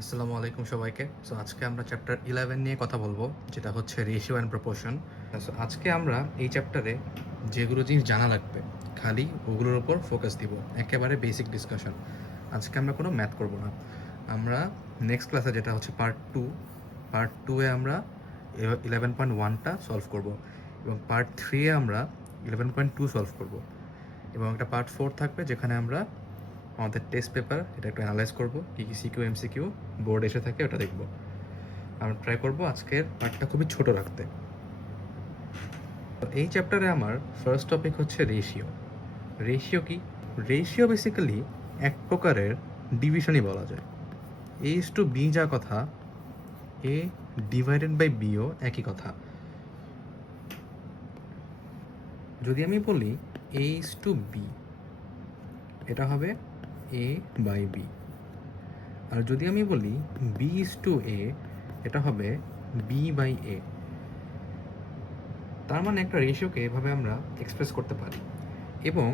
আসসালামু আলাইকুম সবাইকে। সো আজকে আমরা চ্যাপ্টার 11 নিয়ে কথা বলবো, যেটা হচ্ছে রেশিও অ্যান্ড প্রপোর্শন। সো আজকে আমরা এই চ্যাপ্টারে যেগুলো জিনিস জানা লাগবে খালি ওগুলোর উপর ফোকাস দিব, একেবারে বেসিক ডিসকাশন। আজকে আমরা কোনো ম্যাথ করব না। আমরা নেক্সট ক্লাসে, যেটা হচ্ছে পার্ট টুয়ে আমরা 11.1টা সলভ করব, এবং পার্ট 3-এ আমরা 11.2 সলভ করব, এবং একটা পার্ট 4 থাকবে যেখানে আমরা আমাদের টেস্ট পেপার এটা একটু অ্যানালাইজ করবো, কী কী সিকিউ এমসিকিউ বোর্ড এসে থাকে ওটা দেখবো। আমরা ট্রাই করবো আজকের পার্টটা খুবই ছোট রাখতে। তো এই চ্যাপ্টারে আমার ফার্স্ট টপিক হচ্ছে রেশিও। রেশিও কি? রেশিও বেসিক্যালি এক প্রকারের ডিভিশনই বলা যায়। এ ইস টু বি যা কথা, এ ডিভাইডেড বাই বিও একই কথা। যদি আমি বলি এ ইস টু বি, এটা হবে এ বাই বি। আর যদি আমি বলি বি ইস টু এ, এটা হবে বি বাই এ। তার মানে একটা রেশিওকে এভাবে আমরা এক্সপ্রেস করতে পারি। এবং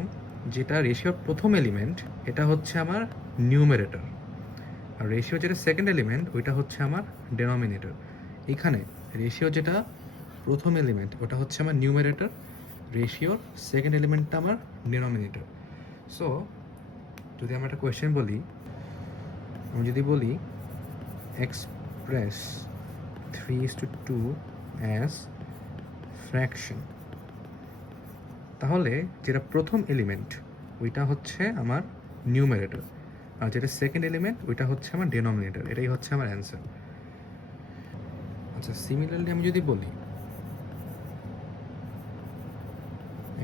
যেটা রেশিওর প্রথম এলিমেন্ট, এটা হচ্ছে আমার নিউমেরেটর, আর রেশিও যেটা সেকেন্ড এলিমেন্ট ওইটা হচ্ছে আমার ডেনোমিনেটর। এখানে রেশিও যেটা প্রথম এলিমেন্ট ওটা হচ্ছে আমার নিউমেরেটর, রেশিওর সেকেন্ড এলিমেন্টটা আমার ডেনোমিনেটর। সো যদি আমরা একটা কোয়েশ্চেন বলি, আমি যদি বলি এক্সপ্রেস 3:2 অ্যাজ ফ্র্যাকশন, তাহলে যেটা প্রথম এলিমেন্ট ওইটা হচ্ছে আমার নিউমেরেটর, আর যেটা সেকেন্ড এলিমেন্ট ওইটা হচ্ছে আমার ডেনোমিনেটর। এটাই হচ্ছে আমার অ্যান্সার। আচ্ছা, সিমিলারলি আমি যদি বলি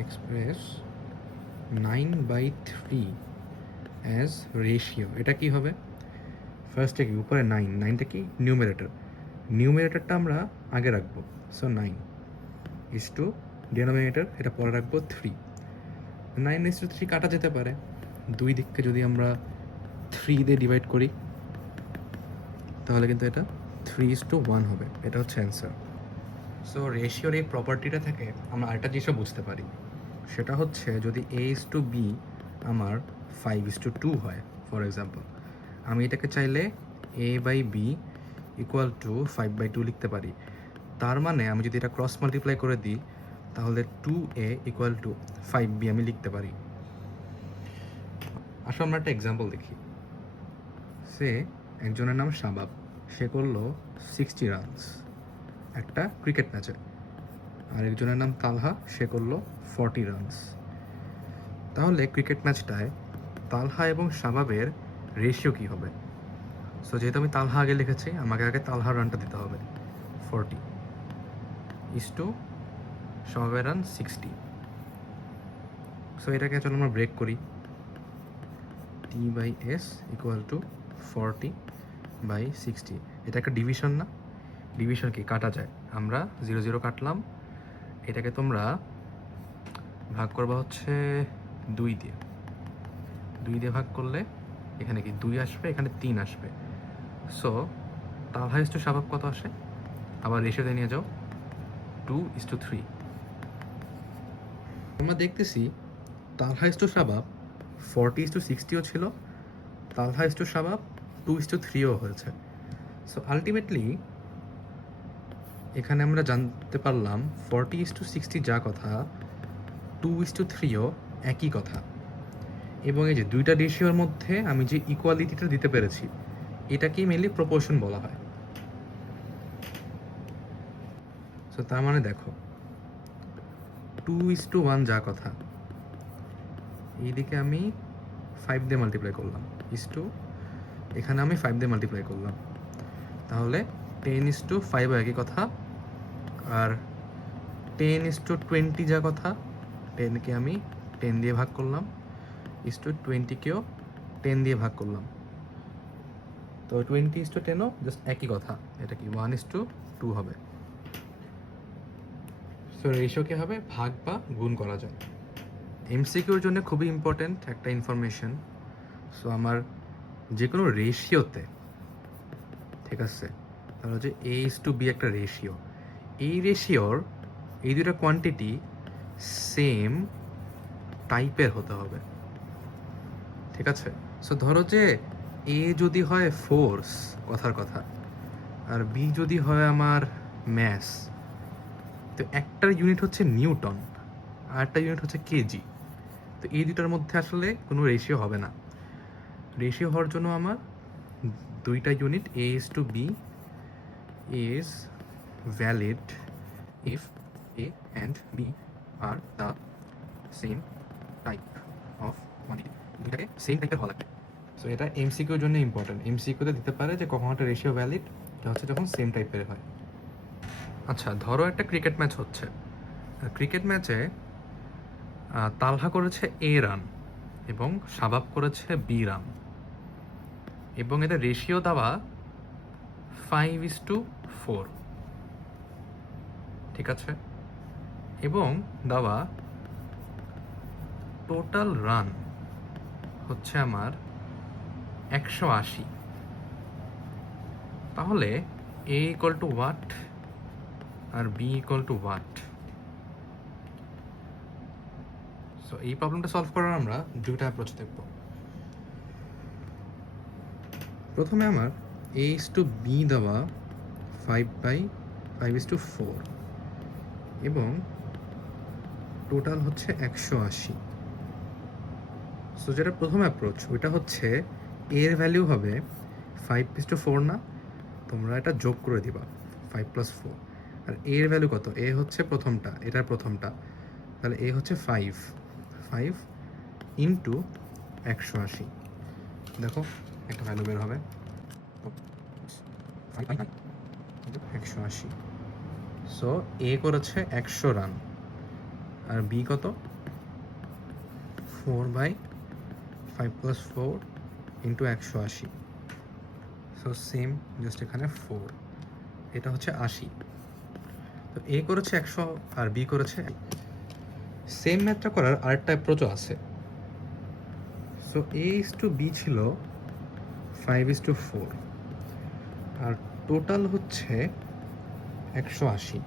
এক্সপ্রেস 9/3 অ্যাজ রেশিও, এটা কি হবে? ফার্স্টে কি উপরে 9টা কি নিউমেরেটর, নিউমেরেটরটা আমরা আগে রাখবো। সো 9 ডেনোমিনেটর, এটা পরে রাখবো 3। 9:3 কাটা যেতে পারে, দুই দিককে যদি আমরা 3 দিয়ে ডিভাইড করি তাহলে কিন্তু এটা 3:1 হবে। এটা হচ্ছে অ্যান্সার। সো রেশিওর এই প্রপার্টিটা থেকে আমরা আরেকটা জিনিসও বুঝতে পারি, সেটা হচ্ছে যদি এ ইস টু বি আমার 5:2 হয়, ফর এক্সাম্পল, আমি এটাকে চাইলে এ বাই বি ইকুয়াল টু 5/2 লিখতে পারি। তার মানে আমি যদি এটা ক্রস মাল্টিপ্লাই করে দিই তাহলে 2a ইকুয়াল টু 5b আমি লিখতে পারি। আসলে আমরা একটা এক্সাম্পল দেখি। সে একজনের নাম শাবাব, সে করলো 60 রানস একটা ক্রিকেট ম্যাচে। আর একজনের নাম তালহা, সে করলো 40 রানস। তাহলে ক্রিকেট ম্যাচটায় তালহা এবং শাবাবের রেশিও কী হবে? সো যেহেতু আমি তালহা আগে লিখেছি, আমাকে আগে তালহার রানটা দিতে হবে। 40 শাবাবের রান 60। সো এটাকে চলো আমরা ব্রেক করি। T/S equal to 40/60। এটা একটা ডিভিশন না? ডিভিশন কি কাটা যায়, আমরা 0 0 কাটলাম। এটাকে তোমরা ভাগ করবা হচ্ছে 2 দিয়ে ভাগ করলে এখানে কি 2 আসবে, এখানে 3 আসবে। সো তালহা ইস টু শাবাব কত আসে? আবার রেশিওতে নিয়ে যাও, 2:3। আমরা দেখতেছি তালহা ইস টু শাবাব 40:60ও ছিল, তালহা ইস টু শাবাব 2:3ও হয়েছে। সো আলটিমেটলি এখানে আমরা জানতে পারলাম 40:60 যা কথা, 2:3ও একই কথা। এবং এই যে দুইটা রেশিওর মধ্যে আমি যে ইকুয়ালিটিটা দিতে পেরেছি, এটাকেই মেনলি প্রপোর্শন বলা হয়। সো তার মানে দেখো 2:1 যা কথা, এইদিকে আমি 5 দিয়ে মাল্টিপ্লাই করলাম, এখানে আমি 5 দিয়ে মাল্টিপ্লাই করলাম, তাহলে 10:5 একই কথা। আর 10:20 যা কথা, 10কে আমি 10 দিয়ে ভাগ করলাম, 20কেও 10 দিয়ে ভাগ করলাম, তো 20:10ও জাস্ট একই কথা। এটা কি 1:2 হবে। সো রেশিও কি হবে? ভাগ বা গুণ করা যায়। এমসিকিউর জন্য খুবই ইম্পর্টেন্ট একটা ইনফরমেশন। সো আমার যে কোনো রেশিওতে, ঠিক আছে, তাহলে হচ্ছে A/B একটা রেশিও, এই রেশিওর এই দুটো কোয়ান্টিটি সেম টাইপের হতে হবে, ঠিক আছে? সো ধরো যে এ যদি হয় ফোর্স, কথার কথা, আর বি যদি হয় আমার ম্যাস, তো একটার ইউনিট হচ্ছে নিউটন আর একটা ইউনিট হচ্ছে কেজি। তো এই দুটার মধ্যে আসলে কোনো রেশিও হবে না। রেশিও হওয়ার জন্য আমার দুইটা unit A is to B is valid if A and B are the same type of quantity. দুইটাকে সেম টাইপের হওয়া লাগবে। সো এটা এমসিকিউর জন্য ইম্পর্টেন্ট। এমসিকিউতে দিতে পারে যে কখন একটা রেশিও ভ্যালিড, এটা হচ্ছে যখন সেম টাইপের হয়। আচ্ছা, ধরো একটা ক্রিকেট ম্যাচ হচ্ছে। ক্রিকেট ম্যাচে তালহা করেছে এ রান এবং শাবাব করেছে বি রান, এবং এদের রেশিও দেওয়া 5:4, ঠিক আছে? এবং দেওয়া টোটাল রান হচ্ছে আমার 180। তাহলে এ ইকুয়াল টু ওয়াট আর B equal to what? So এই প্রবলেমটা সলভ করার আমরা দুইটা অ্যাপ্রোচ দেখব। প্রথমে আমার এ ইস টু বি দেওয়া 5/5:4 এবং টোটাল হচ্ছে 180। সো যেটা প্রথম অ্যাপ্রোচ, ওইটা হচ্ছে এর ভ্যালিউ হবে 5:4 না, তোমরা এটা যোগ করে দিবা 5 + 4। আর এর ভ্যালু কত? এ হচ্ছে প্রথমটা, এটার প্রথমটা, তাহলে এ হচ্ছে 5 ইন্টু 180। দেখো একটা ভ্যালু বের হবে 180। সো এ করেছে 100 রান আর বি কত? 4/5 + 4 ইন্টু 180। সো সেম, জাস্ট এখানে 4, এটা হচ্ছে 80। তো এ করেছে 100 আর বি করেছে। সেম ম্যাথটা করার আরেকটা অ্যাপ্রোচও আছে। So A is to B ছিল 5:4 আর টোটাল হচ্ছে 180।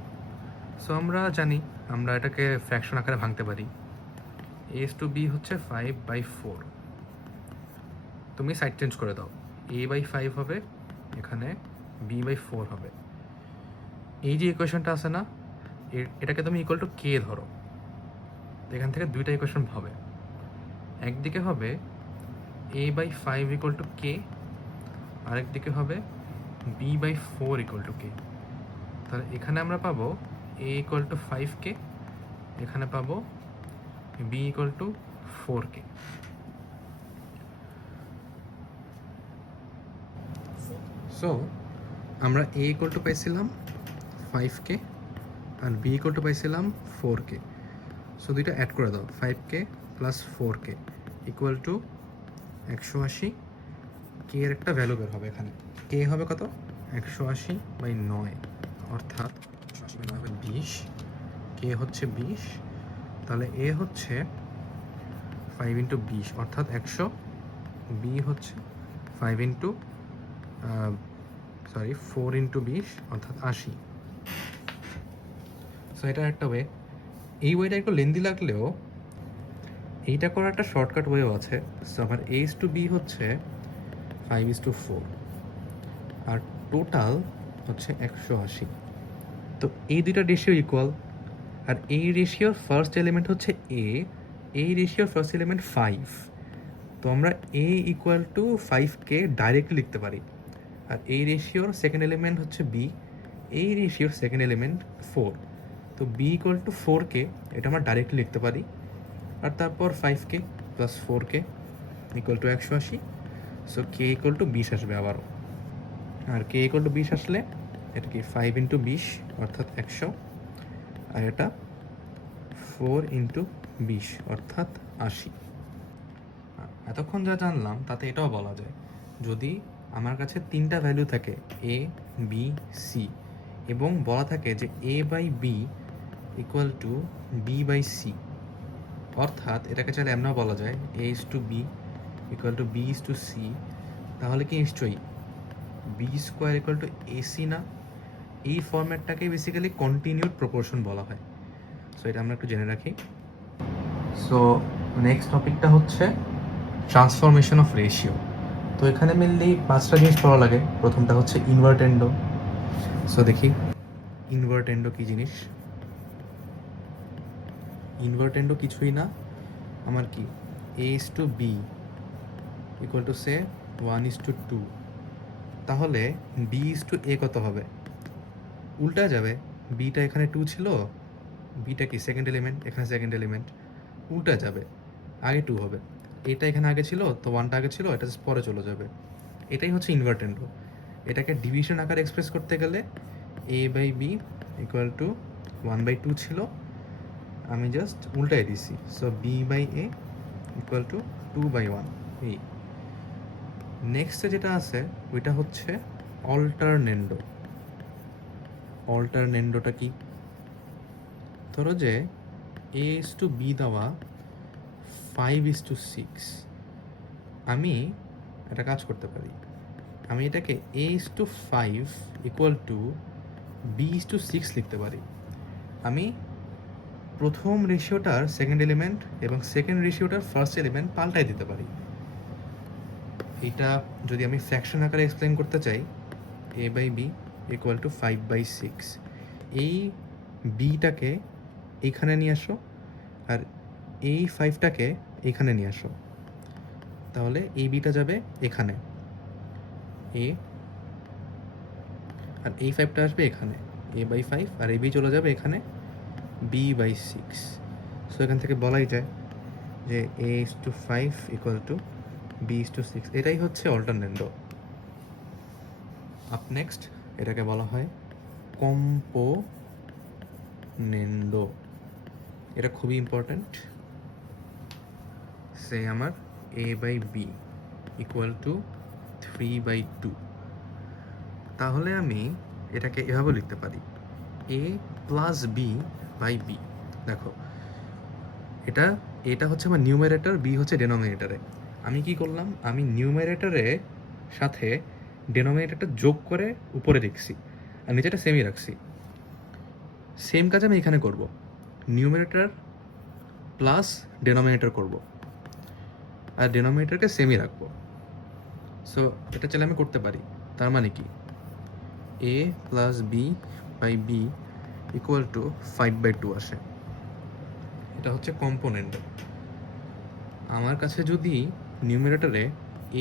সো আমরা জানি আমরা এটাকে ফ্র্যাকশন আকারে ভাঙতে পারি। এ ইস টু বি হচ্ছে 5/4। তুমি সাইড চেঞ্জ করে দাও, a/5 হবে, এখানে b/4 হবে। এই যে ইকুয়েশনটা আছে না, এটাকে তুমি ইকুয়াল টু কে ধরো। এখান থেকে দুইটা ইকুয়েশন হবে। একদিকে হবে a/5 ইকুয়াল টু কে, আরেকদিকে হবে b/4 ইকুয়াল টু কে। তাহলে এখানে আমরা পাবো a ইকুয়াল টু 5k, এখানে পাবো b equal to 4k। So আমরা a ইকুয়াল টু পাইছিলাম 5k R b equal to পাইছিলাম 4k। সো দুইটা অ্যাড করে দাও, 5k plus 4k equal to 180। কে এর একটা ভ্যালু বের হবে এখানে। কে হবে কত? 180/9, অর্থাৎ 180/9 হবে 20। কে হচ্ছে 20, তাহলে এ হচ্ছে 5 ইন্টু 20 অর্থাৎ 100, বি হচ্ছে 4 ইন্টু 20 অর্থাৎ 80। সো এটা একটা ওয়ে। এই ওয়েটা একটু লেন্দি লাগলেও এইটা করার একটা শর্টকাট ওয়েও আছে। সো আমার এ ইস টু বি হচ্ছে 5:4 আর টোটাল হচ্ছে 180। তো এই দুইটা রেশিও ইকুয়াল, আর এই রেশিওর ফার্স্ট এলিমেন্ট হচ্ছে এ, এই রেশিওর ফার্স্ট এলিমেন্ট 5। তো আমরা এ ইকুয়াল টু 5কে ডাইরেক্টলি লিখতে পারি। আর এই রেশিওর সেকেন্ড এলিমেন্ট হচ্ছে বি, এই রেশিওর সেকেন্ড এলিমেন্ট 4। তো বি ইকুয়াল টু 4কে এটা আমরা ডাইরেক্টলি লিখতে পারি। আর তারপর 5k plus 4k equal to 180। So K equal to 20 আসবে আবারও। আর কে ইকুয়াল টু 20 আসলে এটা কি 5 ইন্টু 20 অর্থাৎ 100, আর এটা 4 ইন্টু 20 অর্থাৎ 80। এতক্ষণ যা জানলাম তাতে এটাও বলা যায়, যদি আমার কাছে তিনটা ভ্যালু থাকে এ, বি, সি, এবং বলা থাকে যে a/b ইকুয়াল টু b/c, অর্থাৎ এটাকে চাইলে এমনও বলা যায় a is to b equal to b is to c, তাহলে কি নিশ্চয়ই b² ইকুয়াল টু ac না? এই ফরম্যাটটাকে বেসিক্যালি কন্টিনিউড প্রপোর্শন বলা হয়। সো এটা আমরা একটু জেনে রাখি। সো নেক্সট টপিকটা হচ্ছে ট্রান্সফরমেশন অফ রেশিও। তো তো এখানে মেনলি 5টা জিনিস পড়া লাগে। প্রথমটা হচ্ছে ইনভার্টেন্ডো। সো দেখি ইনভার্টেন্ডো কি জিনিস। ইনভার্টেন্ডো কিছুই না, আমার কি a/b ইকুয়াল টু সে 1:2। তাহলে b/a কত হবে? উল্টা যাবে, বিটা এখানে 2 ছিল, বিটা কি সেকেন্ড এলিমেন্ট, এখানে সেকেন্ড এলিমেন্ট, উল্টা যাবে, আগে 2 হবে। এটা এখানে আগে ছিল, তো 1টা আগে ছিল, এটা জাস্ট পরে চলে যাবে। এটাই হচ্ছে ইনভার্টেন্ডো। এটাকে ডিভিশন আকারে এক্সপ্রেস করতে গেলে a/b ইকুয়াল টু 1/2 ছিল, আমি জাস্ট উল্টাই দিছি। So b/a equal to 2/1। এই নেক্সটে যেটা আছে ওইটা হচ্ছে অল্টারনেন্ডো। অল্টারনেন্ডোটা কি? ধরো যে a/b দেওয়া 5:6, আমি একটা কাজ করতে পারি, আমি এটাকে a/5 ইকুয়াল টু b/6 লিখতে পারি। আমি প্রথম রেশিওটার সেকেন্ড এলিমেন্ট এবং সেকেন্ড রেশিওটার ফার্স্ট এলিমেন্ট পাল্টাই দিতে পারি। এটা যদি আমি ফ্র্যাকশন আকারে এক্সপ্লেন করতে চাই, a/b ইকুয়াল টু 5/6, এই বিটাকে এইখানে নিয়ে আসো আর এই 5টাকে এইখানে নিয়ে আসো, তাহলে এই বিটা যাবে এখানে এ, আর এই 5টা আসবে এখানে a/5, আর এই বি চলে যাবে এখানে b/6। সো এখান থেকে বলাই যায় যে a/5 ইকুয়াল টু b/6। এটাই হচ্ছে অল্টারনেন্ডো। আপ নেক্সট এটাকে বলা হয় কম্পোনেন্ডো। এটা খুবই ইম্পর্ট্যান্ট। সে আমার a/b ইকুয়াল টু 3/2। তাহলে আমি এটাকে এভাবে লিখতে পারি a+b/b। দেখো এটা হচ্ছে আমার নিউমারেটর, বি হচ্ছে ডেনোমিনেটরে। আমি কি করলাম, আমি নিউমারেটরে সাথে ডেনোমিনেটরটা যোগ করে উপরে লিখছি আর নিচেটা সেমই রাখছি। সেম কাজ আমি এখানে করব, নিউমারেটর প্লাস ডেনোমিনেটর করব আর ডেনোমিনেটরকে সেমই রাখবো। সো এটা চাইলে আমি করতে পারি। তার মানে কি a+b/b ইকুয়াল টু 5/2 আসে। এটা হচ্ছে কম্পোনেন্ট। আমার কাছে যদি নিউমারেটরে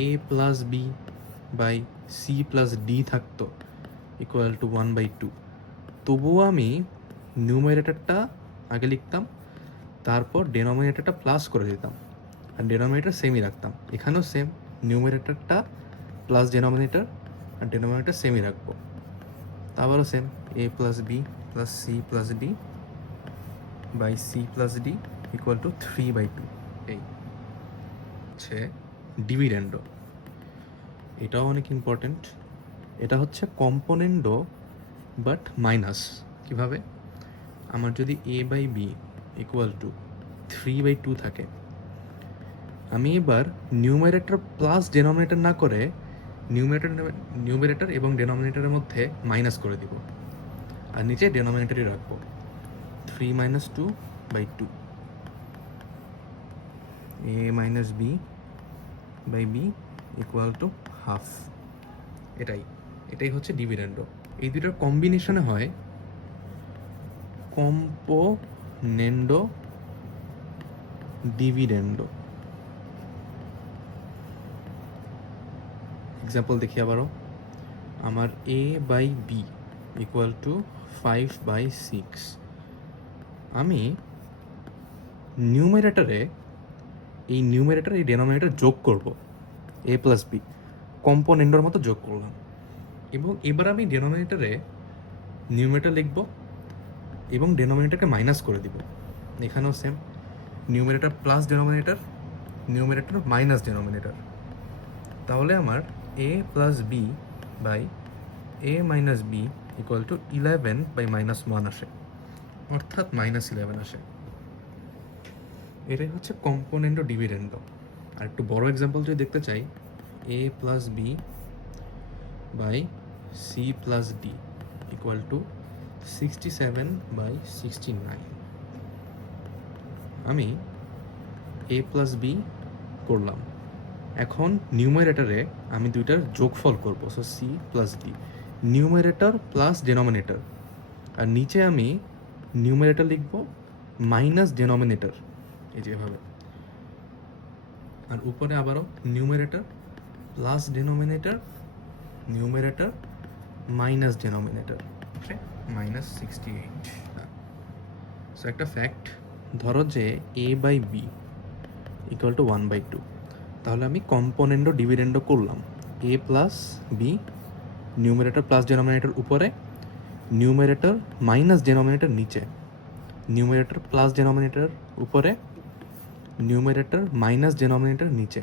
a+b/c+d থাকতো ইকুয়াল টু 1/2, তবুও আমি নিউমারেটরটা আগে লিখতাম, তারপর ডেনোমিনেটরটা প্লাস করে দিতাম আর ডেনোমিনেটর সেমই রাখতাম। এখানেও সেম, নিউমারেটরটা প্লাস ডেনোমিনেটর আর ডেনোমিনেটর সেমই রাখবো। আবারও সেম a+b+c+d/c+d ইকুয়াল টু 3/2। এই হচ্ছে ডিভিডেন্ডো। এটাও অনেক ইম্পর্টেন্ট। এটা হচ্ছে কম্পোনেন্ডো বাট মাইনাস। কিভাবে? আমার যদি a/b ইকুয়াল টু 3/2 থাকে, আমি এবার নিউমারেটর প্লাস ডেনোমিনেটর না করে নিউমারেটর এবং ডেনোমিনেটরের মধ্যে মাইনাস করে দিব আর নিচে ডেনোমিনেটরই রাখবো 3 - 2/2 a-b/b ইকুয়াল টু হাফ। এটাই হচ্ছে ডিভিডেন্ডো। এই দুটোর কম্বিনেশনে হয় কম্পোনেন্ডো ডিভিডেন্ডো। এক্সাম্পল দেখি আবারও। আমার a/b ইকুয়াল টু 5/6। আমি নিউমারেটরে এই ডেনোমিনেটর যোগ করব a+b, কম্পোনেন্ডোর মতো যোগ করলাম। এবং এবার আমি ডেনোমিনেটরে নিউমারেটর লিখব এবং ডেনোমিনেটরকে মাইনাস করে দিব। এখানেও same, numerator plus denominator, numerator minus denominator. তাহলে আমার a+b/a-b ইকুয়াল টু 11/-1 আসে, অর্থাৎ -11 আসে। এটাই হচ্ছে কম্পোনেন্ডো ডিভিডেন্ডো। আর একটু বড় এক্সাম্পল যদি দেখতে চাই, a+b/c+d ইকুয়াল টু 67/69। আমি a+b করলাম, এখন নিউমারেটরে আমি দুইটার যোগফল করব, so C plus D, numerator plus denominator, আর নিচে আমি নিউমারেটর লিখব মাইনাস ডেনোমিনেটর, এই যেভাবে, আর উপরে আবারও numerator plus denominator, numerator minus denominator, okay, minus 68। So একটা ফ্যাক্ট, ধরো যে A by B equal to 1/2, তাহলে আমি কম্পোনেন্ডো ডিভিডেন্ডো করলাম, A plus B, numerator plus denominator উপরে, নিউমারেটর মাইনাস ডেনোমিনেটর নিচে, নিউমারেটর প্লাস ডেনোমিনেটর উপরে, নিউমারেটর মাইনাস ডেনোমিনেটর নিচে।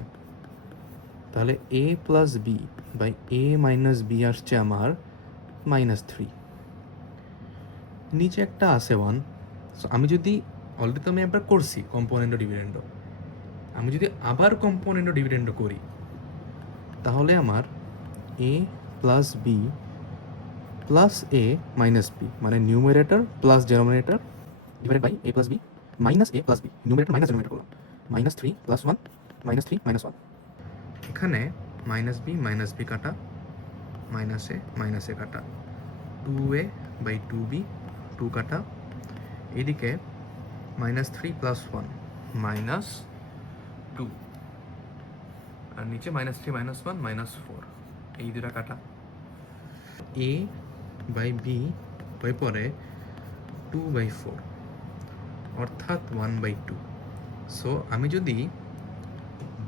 তাহলে A plus B by A minus B আসছে আমার -3, নিচে একটা আছে 1। সো আমি যদি অলরেডি তো আমি একবার করছি কম্পোনেন্ডো ডিভিডেন্ডো, আমি যদি আবার কম্পোনেন্ডো ডিভিডেন্ডো করি তাহলে আমার A plus B plus A minus B, মানে numerator plus denominator divided by A plus B minus A plus B, numerator minus denominator করলাম, -3 + 1 -3 -1। এখানে মাইনাস বি কাটা, মাইনাস এ কাটা, 2a বাই 2b 2 কাটা, এদিকে -3 + 1 -2, আর নিচে -3 -1 -4, এই দুটা কাটা, a বাই b হয়ে পড়ে 2/4, অর্থাৎ 1/2। সো আমি যদি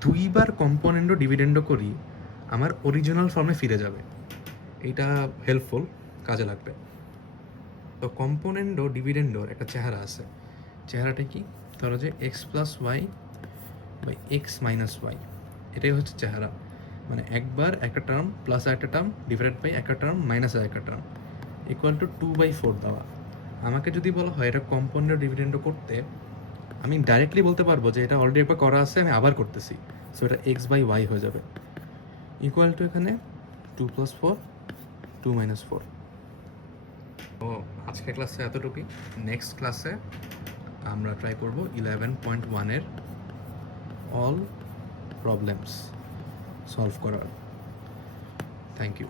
দুইবার কম্পোনেন্ডো ডিভিডেন্ডো করি আমার অরিজিনাল ফর্মে ফিরে যাবে, এইটা হেল্পফুল, কাজে লাগবে। তো কম্পোনেন্ডো ডিভিডেন্ডোর একটা চেহারা আছে, চেহারাটা কি, ধরো যে X plus Y by X minus Y, এটাই হচ্ছে চেহারা, মানে একবার একটা টার্ম প্লাস একটা টার্ম ডিভাইডেড বাই একটা টার্ম মাইনাস একটা টার্ম ইকুয়াল টু 2/4 দেওয়া। আমাকে যদি বলা হয় এটা কম্পোনেন্ডো ডিভিডেন্ডো করতে, আমি ডাইরেক্টলি বলতে পারবো যে এটা অলরেডি একবার করা আছে, আমি আবার করতেছি, সো এটা এক্স বাই ওয়াই হয়ে যাবে, ইকুয়াল টু এখানে 2 + 4 2 - 4। তো আজকে ক্লাসে এতটুকুই, নেক্সট ক্লাসে আমরা ট্রাই করব 11.1-এর অল প্রবলেমস সলভ করার। Thank you.